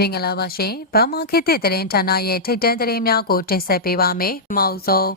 မင်္ဂလာပါရှင်။ဘာမာခေတ်သစ်သတင်းဌာနရဲ့ထိတ်တန့်သတင်းများကိုတင်ဆက်ပေးပါမယ်။ပထမဆုံး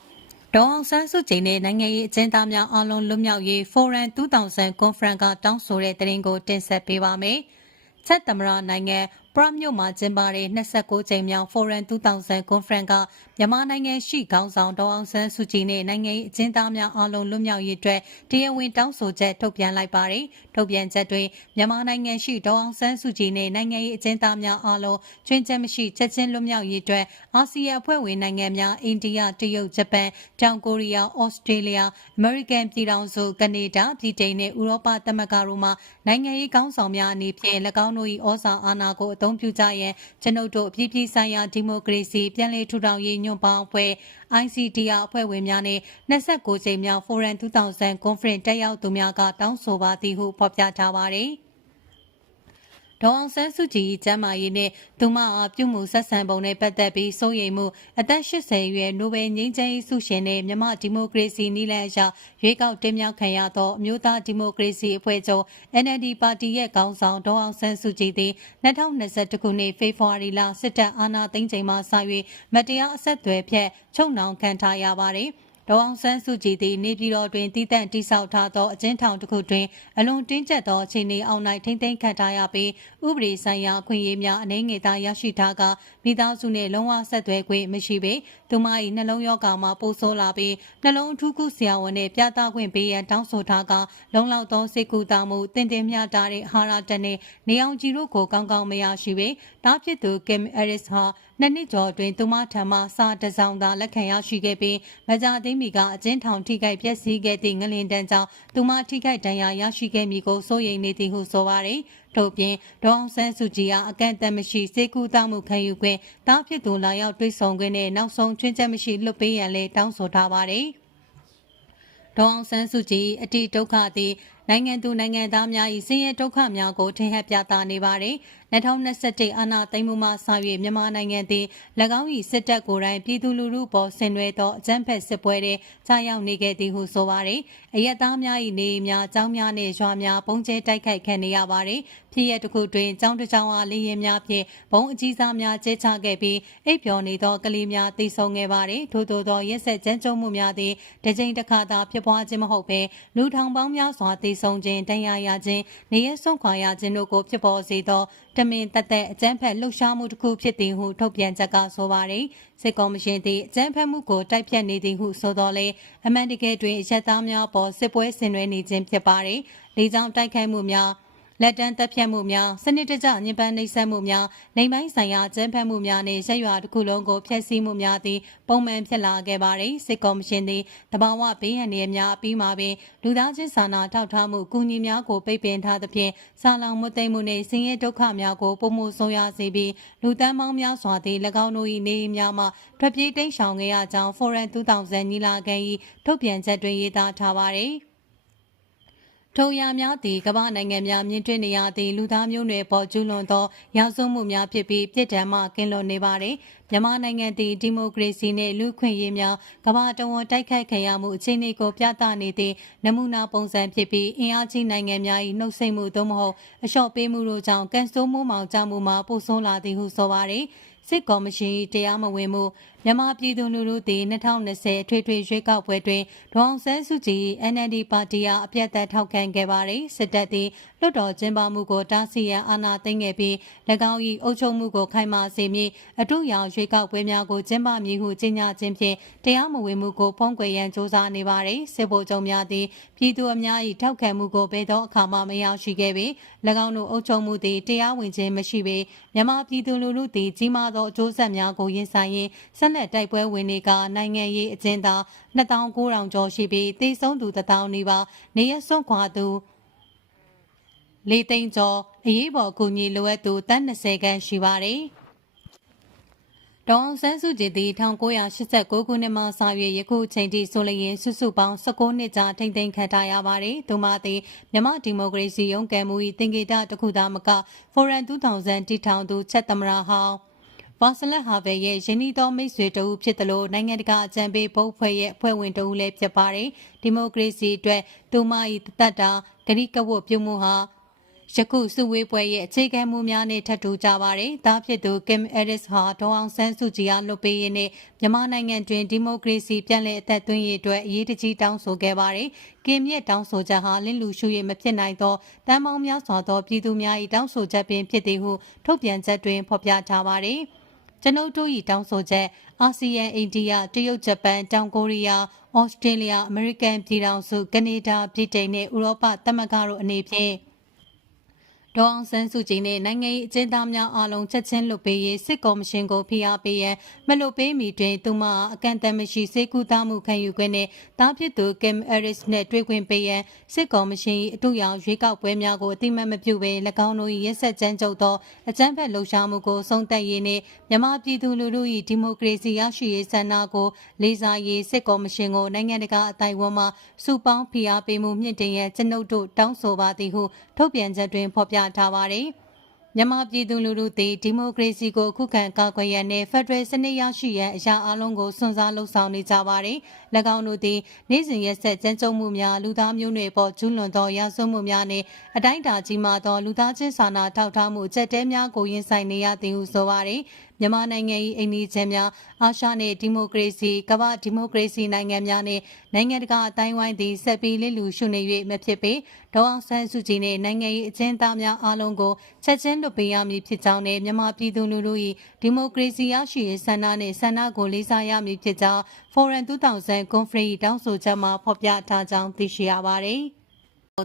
ဒေါအောင်ဆန်းစုကြည်နဲ့နိုင်ငံရေးအကျဉ်းသားများအားလုံးလွတ်မြောက်ရေး Forum 2000 Conference ကတောင်းဆိုတဲ့သတင်းကိုတင်ဆက်ပေးပါမယ်။ချက်သမရနိုင်ငံ ပရမြို့မှာကျင်းပတဲ့26ကြိမ်မြောက် Forum 2000 Conference ကမြန်မာနိုင်ငံရှိခေါင်းဆောင်ဒေါအောင်ဆန်းစုကြည်နဲ့နိုင်ငံရေးအကျဉ်းသားများအားလုံးလွတ်မြောက်ရေးအတွက်တရားဝင်တောင်းဆိုချက်ထုတ်ပြန်လိုက်ပါတယ်။ထုတ်ပြန်ချက်တွင်မြန်မာနိုင်ငံရှိဒေါအောင်ဆန်းစုကြည်နဲ့နိုင်ငံရေးအကျဉ်းသားများအားလုံးကျွင်းချက်မရှိချက်ချင်းလွတ်မြောက်ရေးအတွက်အာဆီယံအဖွဲ့ဝင်နိုင်ငံများအိန္ဒိယ၊တရုတ်၊ဂျပန်၊တောင်ကိုရီးယား၊ဩစတြေးလျ၊အမေရိကန်ပြည်ထောင်စု၊ကနေဒါ၊ဗြိတိန်နဲ့ဥရောပသမဂ္ဂတို့မှနိုင်ငံရေးကောင်းဆောင်များအနေဖြင့်၎င်းတို့၏ဩဇာအာဏာကိုအသုံးပြုကြရန်ကျွန်ုပ်တို့အပြည်ပြည်ဆိုင်ရာဒီမိုကရေစီပြန်လည်ထူထောင်ရေးညွန့်ပေါင်းအဖွဲ့ ICDR အဖွဲ့ဝင်များနဲ့26ကြိမ်မြောက် Forum 2000 Conference တက်ရောက်သူများကတောင်းဆိုပါသည်ဟုဖော်ပြထားပါတယ်။ ဒေါအောင်ဆန်းစုကြည်ကျမ်းမာရေးနဲ့သူမအားပြုမှုဆက်ဆံပုံနဲ့ပတ်သက်ပြီးစိုးရိမ်မှုအသက်80အရွယ်နိုဘယ်ငြိမ်းချမ်းရေးဆုရှင်နဲ့မြမဒီမိုကရေစီနည်းလမ်းအရရွေးကောက်တင်မြှောက်ခံရသောအမျိုးသားဒီမိုကရေစီအဖွဲ့ချုပ် NLD ပါတီရဲ့ခေါင်းဆောင်ဒေါအောင်ဆန်းစုကြည်သည်2021ခုနှစ်ဖေဖော်ဝါရီလစစ်တပ်အာဏာသိမ်းချိန်မှစ၍မတရားအဆက်အသွယ်ဖြင့်ချုပ်နှောင်ခံထားရပါသည် ဒေါအောင်ဆန်းစုကြည်သည်နေပြည်တော်တွင်တည်တံ့တိဆောက်ထားသောအကျဉ်းထောင်တစ်ခုတွင်အလွန်တင်းကျပ်သောအခြေအနေအောက်၌ထိမ့်သိမ်းခံထားရပြီးဥပဒေဆိုင်ရာအခွင့်အရေးများအနေငယ်သာရရှိထားကမိသားစုနှင့်လုံးဝဆက်သွယ်ခွင့်မရှိပေသူမ၏နှလုံးရောဂါမှပိုဆိုးလာပြီးနှလုံးအထူးကုဆရာဝန်နှင့်ပြသခွင့်ပေးရန်တောင်းဆိုထားကလုံလောက်သောစိတ်ကူတာမှုတင်တင်မျှတာတဲ့အာဟာရတက်နှင့်နေအောင်ကြီးတို့ကိုကောင်းကောင်းမရရှိပေတားဖြစ်သူကင်အရစ်ဟာနှစ်နှစ်ကျော်အတွင်းသူမထံမှစာတစောင်းသာလက်ခံရရှိခဲ့ပြီးမကြာသေးမီကအကျဉ်းထောင်ထိခိုက်ပျက်စီးခဲ့သည့်ငလင်တန်းကြောင့်သူမထိခိုက်ဒဏ်ရာရရှိခဲ့မည်ကိုစိုးရိမ်နေသည်ဟုဆိုပါတယ်။ထို့ပြင်ဒေါအောင်ဆန်းစုကြည်အားအကန့်အသတ်မရှိစေကူတောက်မှုခံယူခွင့်တားဖြစ်သူလာရောက်တွေ့ဆုံခွင့်နဲ့နောက်ဆုံးချွင်းချက်မရှိလွတ်ပေးရန်လည်းတောင်းဆိုထားပါတယ်။ဒေါအောင်ဆန်းစုကြည်အတိဒုက္ခသည် နိုင်ငံသူနိုင်ငံသားများ၏စည်ရဲဒုက္ခများကိုထင်ဟပ်ပြသနေပါတယ်။2021အာဏာသိမ်းမှုမှစ၍မြန်မာနိုင်ငံသည်၎င်း၏စစ်တပ်ကိုယ်တိုင်ပြည်သူလူထုပေါ်ဆင်နွှဲသောအကြမ်းဖက်စစ်ပွဲတွေကြာရောက်နေခဲ့သည်ဟုဆိုပါတယ်။အရက်သားများ၏နေအိမ်များ၊ကျောင်းများနှင့်ရွာများပုံကျဲတိုက်ခိုက်ခံနေရပါတယ်။ ဖြစ်ရတစ်ခုတွင်ကျောင်းတစ်ကျောင်းအားလေရင်များဖြင့်ဘုံအကြီးစားများကျဲချခဲ့ပြီးအိပ်ပျော်နေသောကလေးများတိဆုံခဲ့ပါတယ်။ထို့သောသောရက်ဆက်ကြမ်းကြုတ်မှုများသည်တစ်ကြိမ်တစ်ခါသာဖြစ်ပွားခြင်းမဟုတ်ဘဲလူထောင်ပေါင်းများစွာတိဆုံခြင်း၊တရားရခြင်း၊နေရဆုံးခွာရခြင်းတို့ကိုဖြစ်ပေါ်စေသောတမင်တက်တဲ့အကြမ်းဖက်လှုပ်ရှားမှုတစ်ခုဖြစ်သည်ဟုထုတ်ပြန်ချက်ကဆိုပါတယ်စစ်ကော်မရှင်သည်အကြမ်းဖက်မှုကိုတိုက်ဖြတ်နေသည်ဟုဆိုတော်လဲအမှန်တကယ်တွင်ရက်သားများပေါ်စစ်ပွဲဆင်နွှဲနေခြင်းဖြစ်ပါတယ်လေကြောင်းတိုက်ခိုက်မှုများ လက်တန်းတပ်ဖြတ်မှုများစနစ်တကျညှဉ်းပန်းနှိပ်စက်မှုများနိုင်ပိုင်းဆိုင်ရာကျန်းဖက်မှုများနှင့်ရက်ရွာတစ်ခုလုံးကိုဖျက်ဆီးမှုများသည်ပုံမှန်ဖြစ်လာခဲ့ပါသည်စစ်ကော်မရှင်သည်တဘာဝဘေးရန်တွေများအပြီးမှာပင်လူသားချင်းစာနာထောက်ထားမှုကူညီများကိုပိတ်ပင်ထားသဖြင့်စာလောင်မှုသိမ်းမှုနှင့်ဆင်းရဲဒုက္ခများကိုပုံမှုဆုံးရစေပြီးလူတန်းပေါင်းများစွာသည်၎င်းတို့၏နေအိမ်များမှထွက်ပြေးတိမ်းရှောင်ခဲ့ရကြောင်း Forum 2000ညီလာခံ၏ထုတ်ပြန်ချက်တွင်ရေးသားထားပါသည် ထိုရာများသည်ကမ္ဘာနိုင်ငံများမြင့်တွင်နေရသည့်လူသားမျိုးနွယ်ပေါ်ကျူးလွန်သောရာဇဝမှုများဖြစ်ပြီးပြစ်ဒဏ်မှကင်းလွတ်နေပါသည်မြန်မာနိုင်ငံသည်ဒီမိုကရေစီနှင့်လူ့ခွင့်ရေးများကမ္ဘာတဝန်တိုက်ခိုက်ခံရမှုအခြေအနေကိုပြသနေသည့်နမူနာပုံစံဖြစ်ပြီးအင်အားကြီးနိုင်ငံများ၏နှုတ်ဆက်မှုသို့မဟုတ်အလျှော့ပေးမှုတို့ကြောင့်ကန်ဆိုးမှုမှောင်ကျမှုမှာပိုဆိုးလာသည်ဟုဆိုပါသည် စစ်ကော်မရှင်တရားမဝင်မှုမြန်မာပြည်သူလူထုသည်2020အထွေထွေရွေးကောက်ပွဲတွင်ဒေါအောင်ဆန်းစုကြည် NLD ပါတီအားအပြတ်သက်ထောက်ခံခဲ့ပါသည်စစ်တပ်သည် လွှတ်တော်ကျင်းပမှုကိုတားဆီးရန်အာဏာသိမ်းခဲ့ပြီး၎င်း၏အုပ်ချုပ်မှုကိုခိုင်မာစေမည်အထူးရောင်ရွေးကောက်ပွဲများကိုကျင်းပမည်ဟုကြေညာခြင်းဖြင့်တရားမဝင်မှုကိုဖုံးကွယ်ရန်စ조사နေပါသည်စစ်ဗိုလ်ချုပ်များသည်ပြည်သူအများ၏ထောက်ခံမှုကိုဘယ်သောအခါမှမရရှိခဲ့ပြီး၎င်းတို့အုပ်ချုပ်မှုသည်တရားဝင်ခြင်းမရှိပေမြန်မာပြည်သူလူထုသည်ကြီးမားသောအကျိုးဆက်များကိုရင်ဆိုင်ရင်းဆက်လက်တိုက်ပွဲဝင်နေကနိုင်ငံရေးအကျဉ်းသား2900ကျော်ရှိပြီးတေဆုံးသူ1000နီးပါးနေရစွန့်ခွာသူ လေးသိန်းကျော်အရေးပေါ်အကူအညီလိုအပ်သူတန်း20ခန်းရှိပါတယ်။ဒေါအောင်ဆန်းစုကြည်သည်1989ခုနှစ်မှစ၍ယခုချိန်ထိဆိုလျင်စုစုပေါင်း19နှစ်ကြာထိမ့်သိမ်းခံထားရပါတယ်။သူမသည်မြန်မာဒီမိုကရေစီရုံးကံမှု၏တင်ကေတတစ်ခုသာမက Forum 2000တီထောင်သူချက်သမရဟောင်းဘာဆလက်ဟာဗယ်ရဲ့ယင်းဤသောမိတ်ဆွေတဦးဖြစ်သလိုနိုင်ငံတကာအကြံပေးဘုတ်ဖွဲ့ရဲ့အဖွဲ့ဝင်တဦးလည်းဖြစ်ပါတယ်။ဒီမိုကရေစီအတွက်သူမ၏တသက်တာဂရိကဝတ်ပြုမှုဟာ ယခုစုဝေးပွဲရဲ့အခြေခံမှုများနဲ့ထပ်တူကြပါတယ်။ဒါဖြစ်သူ Kim Harris ဟာဒေါအောင်ဆန်းစုကြည်အားလွတ်ပေးရေးနဲ့မြန်မာနိုင်ငံတွင်ဒီမိုကရေစီပြန်လည်အသက်သွင်းရေးအတွက်အရေးတကြီးတောင်းဆိုခဲ့ပါတယ်။ Kim ရဲ့တောင်းဆိုချက်ဟာလင်းလူရှု၍မဖြစ်နိုင်သောတန်ပေါင်းများစွာသောပြည်သူများ၏တောင်းဆိုချက်ပင်ဖြစ်သည်ဟုထုတ်ပြန်ချက်တွင်ဖော်ပြထားပါတယ်။ကျွန်ုပ်တို့၏တောင်းဆိုချက်အာဆီယံအိန္ဒိယတရုတ်ဂျပန်တောင်ကိုရီးယားဩစတြေးလျအမေရိကန်ပြည်ထောင်စုကနေဒါဗြိတိန်နှင့်ဥရောပသမဂ္ဂတို့အနေဖြင့် ဒေါအောင်ဆန်းစုကြည်နဲ့နိုင်ငံရေးအကျဉ်းသားများအားလုံးချက်ချင်းလွတ်ပေးရေးစစ်ကော်မရှင်ကိုဖိအားပေးရန်မလွတ်ပေးမီတွင်သူမအကန့်အသတ်မရှိစေကူသားမှုခံယူခွင့်နဲ့တားဖြစ်သူ Kim Harris နဲ့တွေ့ခွင့်ပေးရန်စစ်ကော်မရှင်၏အတူရောင်ရွေးကောက်ပွဲများကိုအတိမတ်မပြုဘဲ၎င်းတို့၏ရက်ဆက်ကြမ်းကြုတ်သောအကြမ်းဖက်လှုပ်ရှားမှုကိုဆုံးသက်ရေးနှင့်မြန်မာပြည်သူလူထု၏ဒီမိုကရေစီရရှိရေးဆန္ဒကိုလေးစားရေးစစ်ကော်မရှင်ကိုနိုင်ငံတကာအတိုင်းအဝန်မှစုပေါင်းဖိအားပေးမှုမြင့်တင်ရန်ကျွန်ုပ်တို့တောင်းဆိုပါသည်ဟုထုတ်ပြန်ချက်တွင်ဖော်ပြထားပါတယ်။မြန်မာပြည်သူလူထုသည်ဒီမိုကရေစီကိုခုခံကာကွယ်ရန်နှင့်ဖက်ဒရယ်စနစ်ရရှိရန်အရာအလုံးကိုစွန့်စားလှုံ့ဆော်နေကြပါသည်။၎င်းတို့သည်နေ့စဉ်ရက်ဆက်ကြမ်းကြုတ်မှုများလူသားမျိုးနွယ်ပေါ်ကျူးလွန်သောရာဇဝတ်မှုများနှင့်အတိုင်းအတာကြီးမားသောလူသားချင်းစာနာထောက်ထားမှုအကျက်တဲများကိုရင်ဆိုင်နေရသည်ဟုဆိုပါသည်။မြန်မာနိုင်ငံ၏အိန္ဒိယများအာရှနှင့်ဒီမိုကရေစီကမ္ဘာဒီမိုကရေစီနိုင်ငံများနှင့်နိုင်ငံတကာအတိုင်းဝိုင်းသည်ဆက်ပြီးလစ်လူရှုနေ၍မဖြစ်ပေဒေါအောင်ဆန်းစုကြည်နှင့်နိုင်ငံ၏အကျဉ်းသားများအားလုံးကိုချက်ချင်းလွတ်ပေးရမည်ဖြစ်ကြောင်းနှင့်မြန်မာပြည်သူလူထု၏ဒီမိုကရေစီရရှိရေးဆန္ဒနှင့်ဆန္ဒကိုလေးစားရမည်ဖြစ်ကြောင်း Forum 2000 Conference တောင်းဆိုချက်မှာဖော်ပြထားကြောင်းသိရှိရပါသည်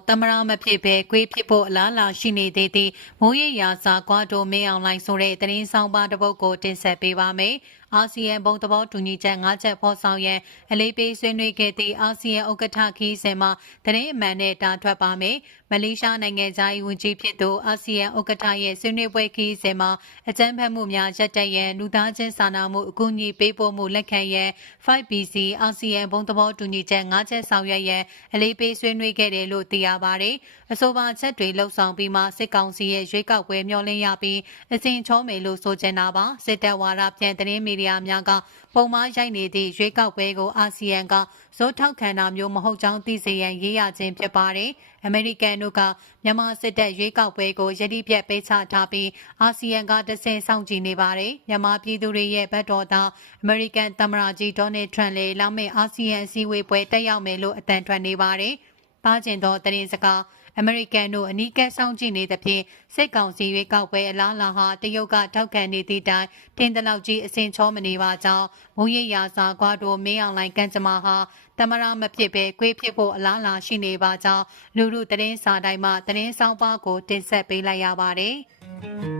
တမရမဖြစ်ပဲခွေးဖြစ်ဖို့အလားအလာရှိနေသေးသည့်မိုးရရာစာကွာတိုမင်းအောင်လိုင်းဆိုတဲ့သတင်းဆောင်ပါတစ်ပုဒ်ကိုတင်ဆက်ပေးပါမယ်။ အာဆီယံဘုံသဘောတူညီချက်၅ချက်ဖော်ဆောင်ရန်အလေးပေးဆွေးနွေးခဲ့သည့်အာဆီယံဥက္ကဋ္ဌခီးစင်မှာသတင်းအမှန်နဲ့တာထွက်ပါမယ်။မလေးရှားနိုင်ငံသား၏ဝန်ကြီးဖြစ်သူအာဆီယံဥက္ကဋ္ဌရဲ့ဆွေးနွေးပွဲခီးစင်မှာအကြမ်းဖက်မှုများရပ်တန့်ရန်လူသားချင်းစာနာမှုအကူအညီပေးပို့မှုလက်ခံရန် 5BC အာဆီယံဘုံသဘောတူညီချက်၅ချက်ဆောင်ရွက်ရန်အလေးပေးဆွေးနွေးခဲ့တယ်လို့သိရပါတယ်။အဆိုပါချက်တွေလှုပ်ဆောင်ပြီးမှစစ်ကောင်စီရဲ့ရွေးကောက်ပွဲမျှော်လင့်ရပြီးအစဉ်ချောမယ်လို့ဆိုချင်တာပါစစ်တပ်ဝါဒပြန်သတင်းမီဒီယာများကပုံမှားရိုက်နေသည့်ရွေးကောက်ပွဲကိုအာဆီယံကဇောထောက်ခံတာမျိုးမဟုတ်ကြောင်းသိစေရန်ရေးရခြင်းဖြစ်ပါတယ်။အမေရိကန်တို့ကမြန်မာစစ်တပ်ရွေးကောက်ပွဲကိုယတိပြတ်ပေးချထားပြီးအာဆီယံကတဆင့်စောင့်ကြည့်နေပါတယ်။မြန်မာပြည်သူတွေရဲ့ဘက်တော်သားအမေရိကန်သမ္မတကြီးဒေါ်နယ်ထရန့်လေလောက်မဲ့အာဆီယံအစည်းအဝေးပွဲတက်ရောက်မယ်လို့အတန်ထွက်နေပါတယ်။ ပါကျင်သောတရင်စကားအမေရိကန်တို့အနီးကပ်ဆောင်ကြည့်နေသဖြင့်စစ်ကောင်စီရွေးကောက်ပွဲအလားအလာဟာတရုတ်ကထောက်ခံနေသည့်တိုင်ထင်သလောက်ကြီးအဆင်ချောမနေပါကြောင်းမုံရရာစာကွာတို့မင်းအောင်လိုင်းကန်ကြမာဟာတမရမဖြစ်ပဲခွေးဖြစ်ဖို့အလားအလာရှိနေပါကြောင်းလူလူသတင်းစာတိုင်းမှာသတင်းဆောင်ပါကိုတင်ဆက်ပေးလိုက်ရပါတယ်။